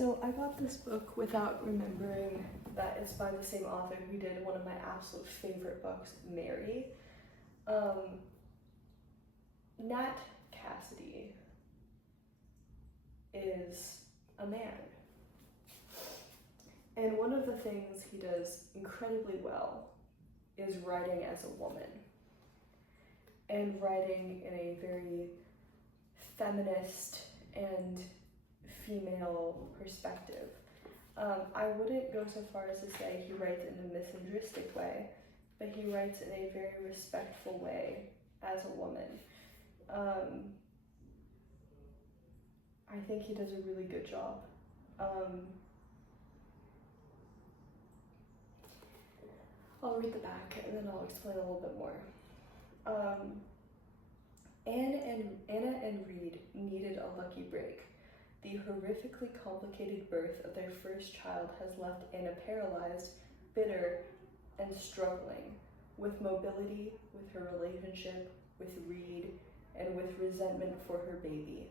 So I got this book without remembering that it's by the same author who did one of my absolute favorite books, Mary. Nat Cassidy is a man. And one of the things he does incredibly well is writing as a woman. And writing in a very feminist and female perspective. I wouldn't go so far as to say he writes in a misandristic way, but he writes in a very respectful way as a woman. I think he does a really good job. I'll read the back and then I'll explain a little bit more. Anna and Reed needed a lucky break. The horrifically complicated birth of their first child has left Anna paralyzed, bitter, and struggling with mobility, with her relationship, with Reed, and with resentment for her baby.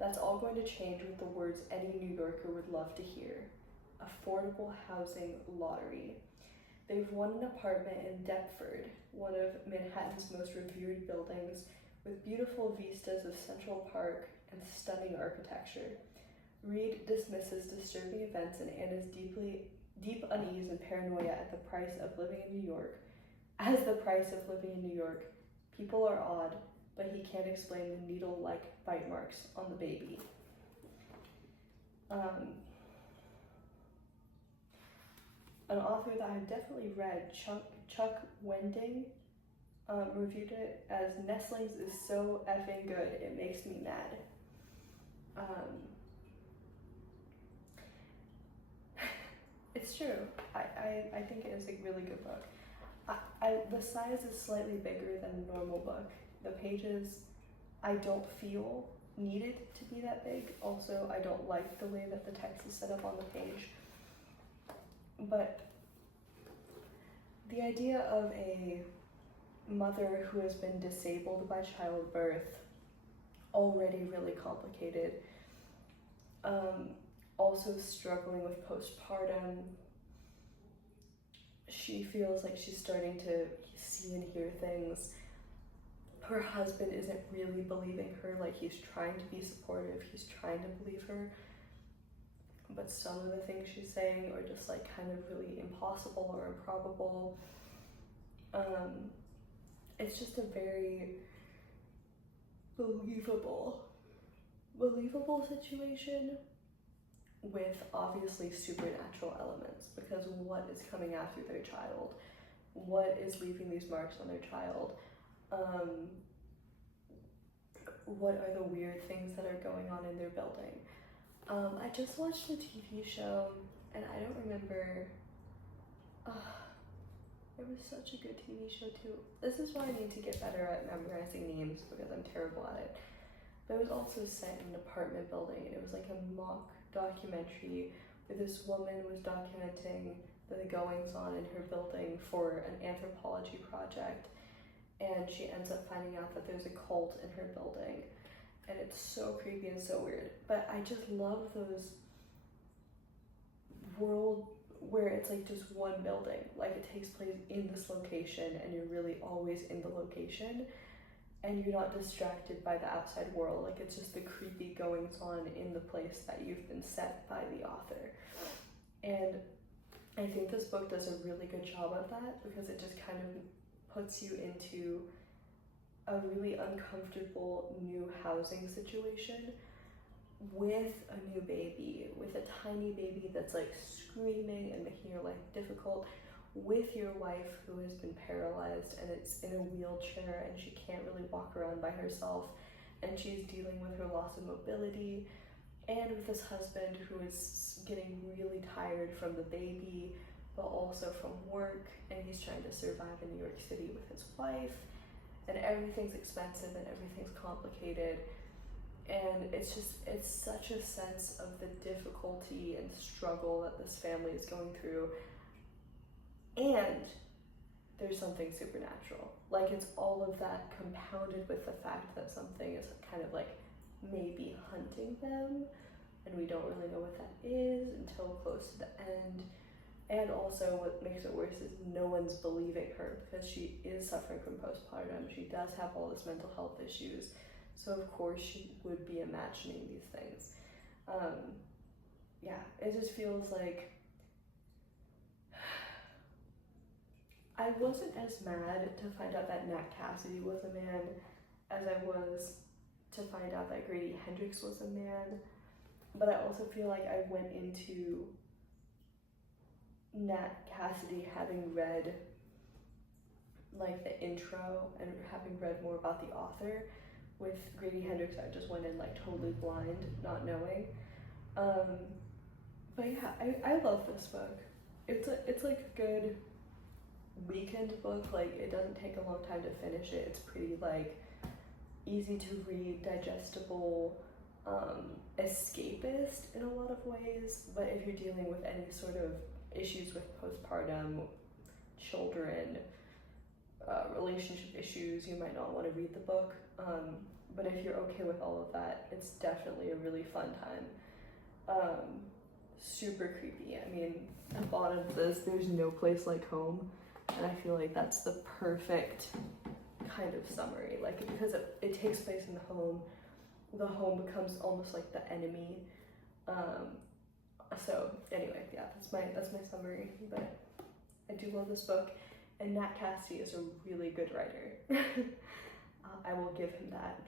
That's all going to change with the words any New Yorker would love to hear: affordable housing lottery. They've won an apartment in Deptford, one of Manhattan's most revered buildings, with beautiful vistas of Central Park and stunning architecture. Reed dismisses disturbing events and Anna's deep unease and paranoia at the price of living in New York. As the price of living in New York, people are odd, but he can't explain the needle-like bite marks on the baby. An author that I've definitely read, Chuck Wending, reviewed it as Nestlings is so effing good, it makes me mad. It's true. I think it is a really good book. The size is slightly bigger than a normal book. The pages I don't feel needed to be that big. Also, I don't like the way that the text is set up on the page. But the idea of a mother who has been disabled by childbirth, already really complicated, also struggling with postpartum. She feels like she's starting to see and hear things. Her husband isn't really believing her, like he's trying to be supportive, he's trying to believe her, but some of the things she's saying are just like kind of really impossible or improbable. It's just a very believable situation with obviously supernatural elements, because what is coming after their child? What is leaving these marks on their child? What are the weird things that are going on in their building? I just watched the TV show and I don't remember. It was such a good TV show too. This is why I need to get better at memorizing names, because I'm terrible at it. But it was also set in an apartment building, and it was like a mock documentary where this woman was documenting the goings on in her building for an anthropology project, and she ends up finding out that there's a cult in her building, and it's so creepy and so weird. But I just love those world where it's like just one building, like it takes place in this location and you're really always in the location and you're not distracted by the outside world. Like it's just the creepy goings on in the place that you've been set by the author. And I think this book does a really good job of that, because it just kind of puts you into a really uncomfortable new housing situation with a new baby, with a tiny baby that's like screaming and making your life difficult, with your wife who has been paralyzed and it's in a wheelchair and she can't really walk around by herself, and she's dealing with her loss of mobility, and with this husband who is getting really tired from the baby but also from work, and he's trying to survive in New York City with his wife, and everything's expensive and everything's complicated. And it's such a sense of the difficulty and struggle that this family is going through. And there's something supernatural. Like it's all of that compounded with the fact that something is kind of like maybe hunting them, and we don't really know what that is until close to the end. And also, what makes it worse is no one's believing her because she is suffering from postpartum. She does have all this mental health issues, so of course she would be imagining these things. Yeah, it just feels like I wasn't as mad to find out that Nat Cassidy was a man as I was to find out that Grady Hendrix was a man, but I also feel like I went into Nat Cassidy having read like the intro and having read more about the author. With Grady Hendrix, I just went in like totally blind, not knowing. But yeah, I love this book. It's like a good weekend book. Like, it doesn't take a long time to finish it. It's pretty like easy to read, digestible, escapist in a lot of ways. But if you're dealing with any sort of issues with postpartum, children, relationship issues, you might not want to read the book. But if you're okay with all of that, it's definitely a really fun time. Super creepy. I mean, at the bottom of this, there's no place like home, and I feel like that's the perfect kind of summary. Like, because it takes place in the home becomes almost like the enemy. So anyway, yeah, that's my summary. But I do love this book, and Nat Cassidy is a really good writer. I will give him that.